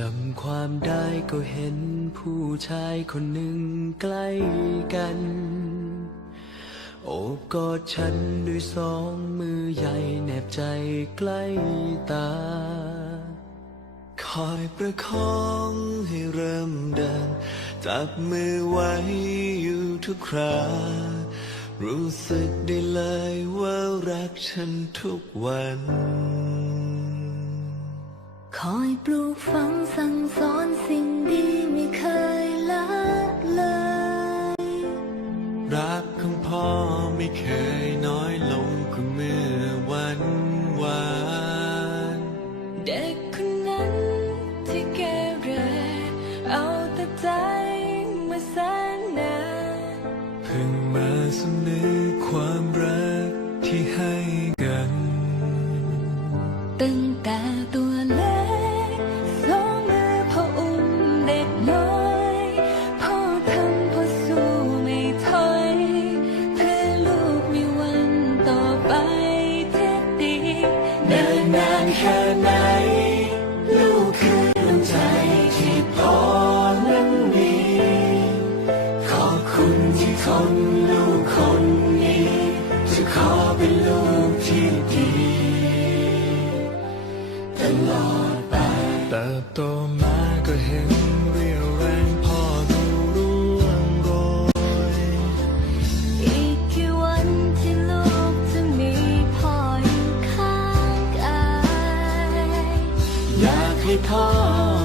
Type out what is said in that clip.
จำความได้ก็เห็นผู้ชายคนหนึ่งใกล้กัน โอบกอดฉันด้วยสองมือใหญ่แนบใจใกล้ตา คอยประคองให้เริ่มเดิน จับมือไว้อยู่ทุกครารู้สึกได้เลยว่ารักฉันทุกวัน อยปลูกฝังสั่งสอนสิ่งดีไม่เคยละเลย รักของพ่อไม่เคยน้อยลงกว่าเมื่อวันวาน เด็กคนนั้นที่เกเรเอาแต่ใจมาแสนนานเพิ่งมาสำนึกความรักที่ให้ ตติโตมาก็เห็นเรียแรงพอต้องร่วอีกกี่วันที่ลูกจะมีพ่ออยู่ข้างกายอยากให้พ่อ